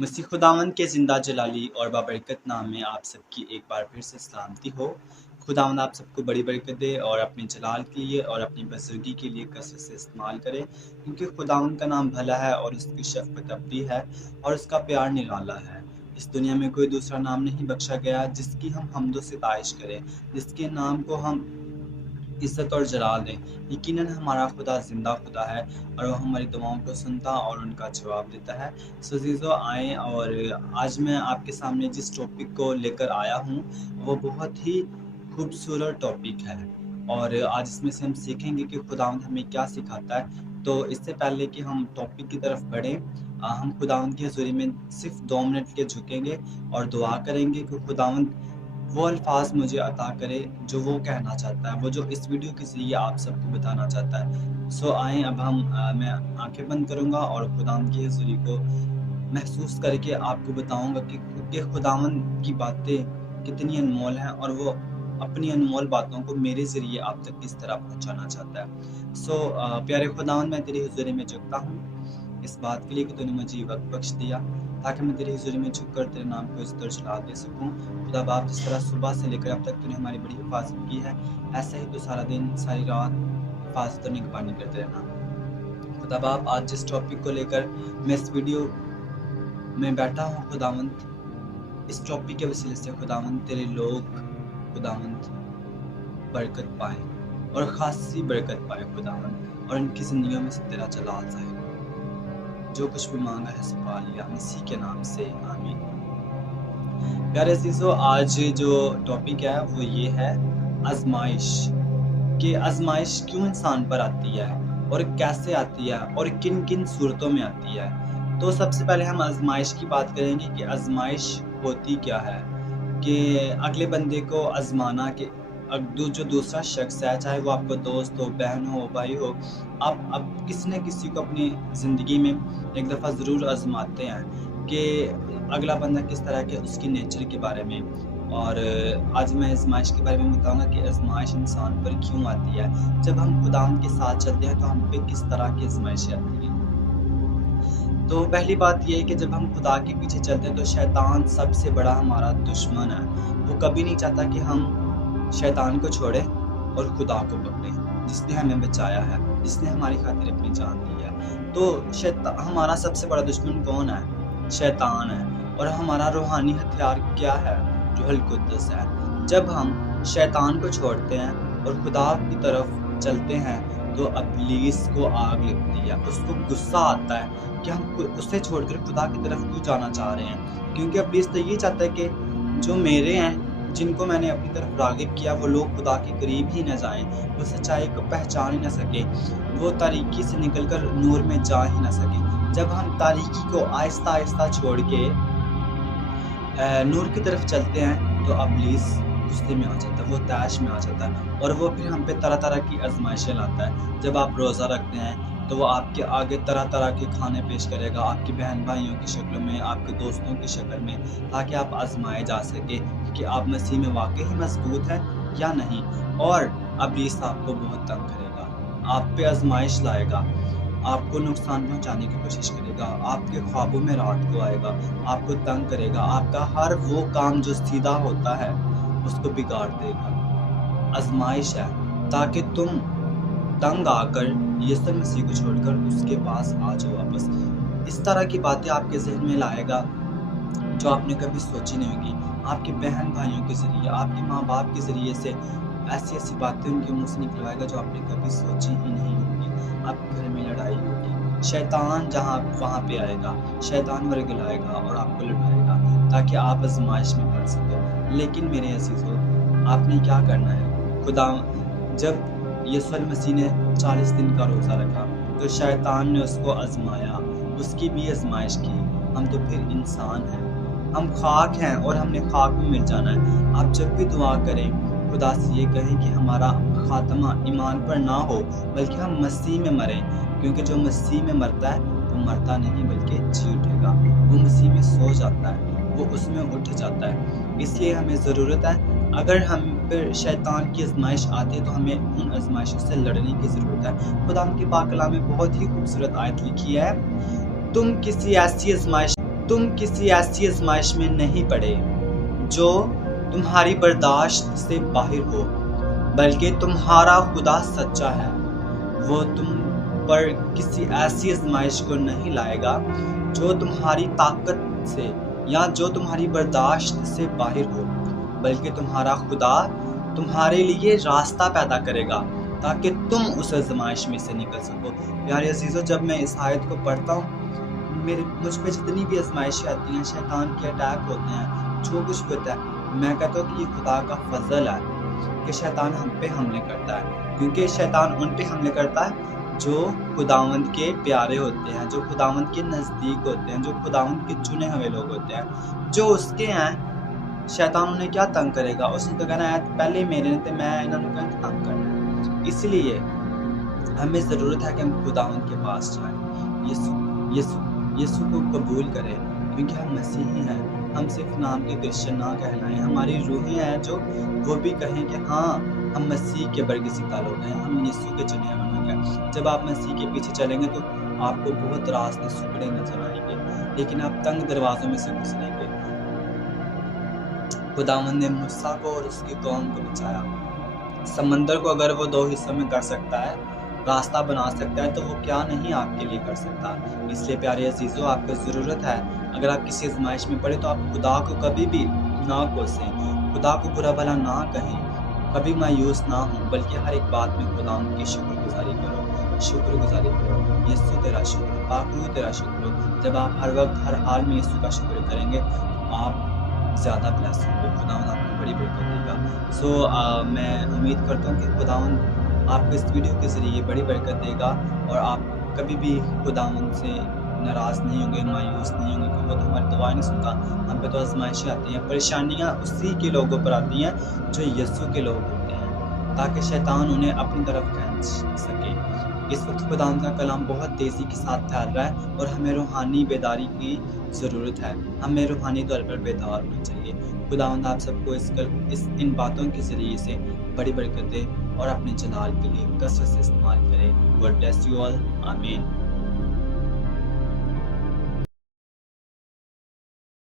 मसीह खुदावंद के ज़िंदा जलाली और बाबरकत नाम में आप सबकी एक बार फिर से सलामती हो। खुदावंद आप सबको बड़ी बरकत दे और अपने जलाल के लिए और अपनी बुजुर्गी के लिए कसरत से इस्तेमाल करे, क्योंकि खुदावंद का नाम भला है और उसकी शफ़क़त अबदी है और उसका प्यार निराला है। इस दुनिया में कोई दूसरा नाम नहीं बख्शा गया जिसकी हम हम्दो सिताइश करें, जिसके नाम को हम इज़्ज़त और जलाल दें। यकीनन हमारा खुदा ज़िंदा खुदा है और वो हमारी दुआओं को सुनता और उनका जवाब देता है। सो अज़ीज़ों, आएँ और आज मैं आपके सामने जिस टॉपिक को लेकर आया हूँ वो बहुत ही खूबसूरत टॉपिक है और आज इसमें से हम सीखेंगे कि खुदावंद हमें क्या सिखाता है। तो इससे पहले कि हम टॉपिक की तरफ बढ़ें, हम खुदावंद की हज़ूरी में सिर्फ 2 मिनट के झुकेंगे और दुआ करेंगे कि खुदावंद वो अल्फाज मुझे अता करे जो वो कहना चाहता है, वो जो इस वीडियो के ज़रिए आप सबको बताना चाहता है। सो आएँ अब मैं आंखें बंद करूँगा और खुदावंद की हज़ूरी को महसूस करके आपको बताऊँगा कि खुदावंद की बातें कितनी अनमोल हैं और वो अपनी अनमोल बातों को मेरे ज़रिए आप तक किस तरह पहुँचाना चाहता है। सो प्यारे खुदावंद, मैं तेरी हज़ूरी में झुकता हूँ इस बात के लिए कि तूने मुझे वक़्त बख्श दिया ताकि मैं तेरी हज़ूरी में झुककर तेरे नाम को इज़्ज़त और जलाल दे सकूँ। खुदा बाप, जिस तरह सुबह से लेकर अब तक तूने हमारी बड़ी हिफाजत की है, ऐसे ही तू सारा दिन सारी रात हिफाजत और निगरानी करते रहना। खुदा बाप, आज जिस टॉपिक को लेकर मैं इस वीडियो में बैठा हूँ खुदावंद, इस टॉपिक के वसीले से खुदावंद तेरे लोग खुदावंद बरकत पाएँ और ख़ासी बरकत पाएँ खुदावंद, और इनकी ज़िंदगियों में से तेरा जलाल ज़ाहिर हो। जो कुछ भी मांगा है सो पा लिया, मसीह के नाम से आमीन। प्यारे अज़ीज़ों, आज जो टॉपिक है वो ये है आज़माइश, कि आज़माइश क्यों इंसान पर आती है और कैसे आती है और किन किन सूरतों में आती है। तो सबसे पहले हम आज़माइश की बात करेंगे कि आज़माइश होती क्या है, कि अगले बंदे को आज़माना, कि जो दूसरा शख्स है, चाहे वो आपका दोस्त हो, बहन हो, भाई हो, आप किसी न किसी को अपनी ज़िंदगी में एक दफ़ा ज़रूर आज़माते हैं कि अगला बंदा किस तरह के, उसकी नेचर के बारे में। और आज मैं आज़माइश के बारे में बताऊँगा कि आज़माइश इंसान पर क्यों आती है। जब हम खुदावंद के साथ चलते हैं तो हम पे किस तरह की आज़माइशें आती हैं। तो पहली बात ये है कि जब हम खुदा के पीछे चलते हैं तो शैतान सबसे बड़ा हमारा दुश्मन है। वो कभी नहीं चाहता कि हम शैतान को छोड़ें और खुदा को पकड़ें, जिसने हमें बचाया है, जिसने हमारी खातिर अपनी जान दी है। तो हमारा सबसे बड़ा दुश्मन कौन है? शैतान है। और हमारा रूहानी हथियार क्या है? रूहुल कुद्दस है। जब हम शैतान को छोड़ते हैं और खुदा की तरफ चलते हैं तो इब्लीस को आग लगती है, उसको गुस्सा आता है कि हम उसे छोड़कर खुदा की तरफ क्यों जाना चाह रहे हैं। क्योंकि इब्लीस तो ये चाहता है कि जो मेरे हैं, जिनको मैंने अपनी तरफ राग़िब किया, वो लोग खुदा के करीब ही न जाएं, वो सच्चाई को पहचान ही न सके, वो तारीकी से निकलकर नूर में जा ही न सके। जब हम तारीकी को आहिस्ता आहिस्ता छोड़ के नूर की तरफ चलते हैं तो इब्लीस गुस्से में आ जाता है, वो तैश में आ जाता है और वो फिर हम पे तरह तरह की आज़माइशें लाता है। जब आप रोज़ा रखते हैं तो वो आपके आगे तरह तरह के खाने पेश करेगा, आपकी बहन भाइयों की शक्ल में, आपके दोस्तों की शक्ल में, ताकि आप आज़माए जा सके कि आप मसीह में वाक़ई ही मज़बूत हैं या नहीं। और इब्लीस आपको बहुत तंग करेगा, आप पे आज़माइश लाएगा, आपको नुकसान पहुंचाने की कोशिश करेगा, आपके ख्वाबों में रात को आएगा, आपको तंग करेगा, आपका हर वो काम जो सीधा होता है उसको बिगाड़ देगा। आज़माइश है ताकि तुम तंग आकर यीशु मसीह को छोड़कर उसके पास आ जाओ वापस। इस तरह की बातें आपके ज़हन में लाएगा जो आपने कभी सोची नहीं होगी। आपके बहन भाइयों के ज़रिए, आपके माँ बाप के ज़रिए से ऐसी ऐसी बातें उनके मुँह से निकलवाएगा जो आपने कभी सोची ही नहीं होगी। आपके घर में लड़ाई होगी, शैतान वहाँ पे आएगा, शैतान वर्गलाएगा और आपको लड़ाएगा ताकि आप आज़माइश में पड़ सको। लेकिन मेरे अज़ीज़ों, आपने क्या करना है? खुदा जब यीशु मसीह ने 40 दिन का रोज़ा रखा तो शैतान ने उसको आज़माया, उसकी भी आज़माइश की। हम तो फिर इंसान हैं, हम खाक हैं और हमने खाक में मिल जाना है। आप जब भी दुआ करें खुदा से ये कहें कि हमारा खात्मा ईमान पर ना हो बल्कि हम मसीह में मरें, क्योंकि जो मसीह में मरता है वो मरता नहीं बल्कि जी उठेगा। वो मसीह में सो जाता है, वो उसमें उठ जाता है। इसलिए हमें ज़रूरत है, अगर हम पर शैतान की आज़माइश आती है तो हमें उन आज़माइशों से लड़ने की ज़रूरत है। खुदा के पाक कलाम में बहुत ही खूबसूरत आयत लिखी है, तुम तुम किसी ऐसी आजमाइश में नहीं पड़े जो तुम्हारी बर्दाश्त से बाहर हो, बल्कि तुम्हारा खुदा सच्चा है। वो तुम पर किसी ऐसी आजमाइश को नहीं लाएगा जो तुम्हारी ताकत से या जो तुम्हारी बर्दाश्त से बाहर हो, बल्कि तुम्हारा खुदा तुम्हारे लिए रास्ता पैदा करेगा ताकि तुम उस आजमाइश में से निकल सको। प्यारे अजीज़ों, जब मैं इस आयत को पढ़ता हूँ, मुझ पे जितनी भी आजमाइशें आती हैं, शैतान के अटैक होते हैं, जो कुछ भी होता है, मैं कहता हूँ कि ये खुदा का फजल है कि शैतान हम पे हमले करता है, क्योंकि शैतान उन पे हमले करता है जो खुदावंद के प्यारे होते हैं, जो खुदावंद के नज़दीक होते हैं, जो खुदावंद के चुने हुए लोग होते हैं, जो उसके हैं। शैतान उन्हें क्या तंग करेगा? उसने तो कहना है पहले मेरे ने तो मैं इन्होंने तंग करना है। इसलिए हमें ज़रूरत है कि हम खुदावंद के पास जाएं, यीशु को कबूल करें, क्योंकि हम मसीही हैं। हम सिर्फ नाम के क्रिश्चियन ना कहलाएं, हमारी रूहें हैं जो वो भी कहें कि हाँ, हम मसीह के बरगज़िदा लोग हैं, हम यीशु के चुने हुए लोग हैं। जब आप मसीह के पीछे चलेंगे तो आपको बहुत रास्ते सुकड़े नजर आएंगे, लेकिन आप तंग दरवाज़ों में से गुजरेंगे। खुदावंद ने मूसा को और उसकी कौम को बचाया। समंदर को अगर वो 2 हिस्सों में कर सकता है, रास्ता बना सकता है, तो वो क्या नहीं आपके लिए कर सकता। इसलिए प्यारे अजीज़ों, आपको ज़रूरत है, अगर आप किसी आजमाइश में पड़े तो आप खुदा को कभी भी ना कोसें, खुदा को बुरा भला ना कहें, कभी मायूस ना हो, बल्कि हर एक बात में खुदा की शुक्रगुजारी करो, शुक्रगुजारी करो। यीशु तेरा शुक्र, पाक तेरा शुक्र। जब आप हर वक्त हर हाल में यीशु का शुक्र करेंगे तो आप ज़्यादा ब्लेस होंगे, खुदावंद आपको बड़ी बरकत देगा। मैं उम्मीद करता हूँ कि खुदावंद आपको इस वीडियो के ज़रिए बड़ी बरकत देगा और आप कभी भी खुदावंद से नाराज़ नहीं होंगे, मायूस नहीं होंगे, क्योंकि वो तो हमारी दुआएं नहीं सुनता। हम पे तो आजमाइशें आती हैं, परेशानियाँ उसी के लोगों पर आती हैं जो यीशु के लोग होते हैं, ताकि शैतान उन्हें अपनी तरफ खींच सके। इस वक्त खुदावंद का कलाम बहुत तेज़ी के साथ फैल रहा है और हमें रूहानी बेदारी की ज़रूरत है, हमें रूहानी तौर पर बेदार होना चाहिए। खुदावंद आप सबको इन बातों के ज़रिए से बड़ी बरकत दे और अपने जलाल के लिए कसरत से इस्तेमाल करें। गॉड ब्लेस यू ऑल, आमीन।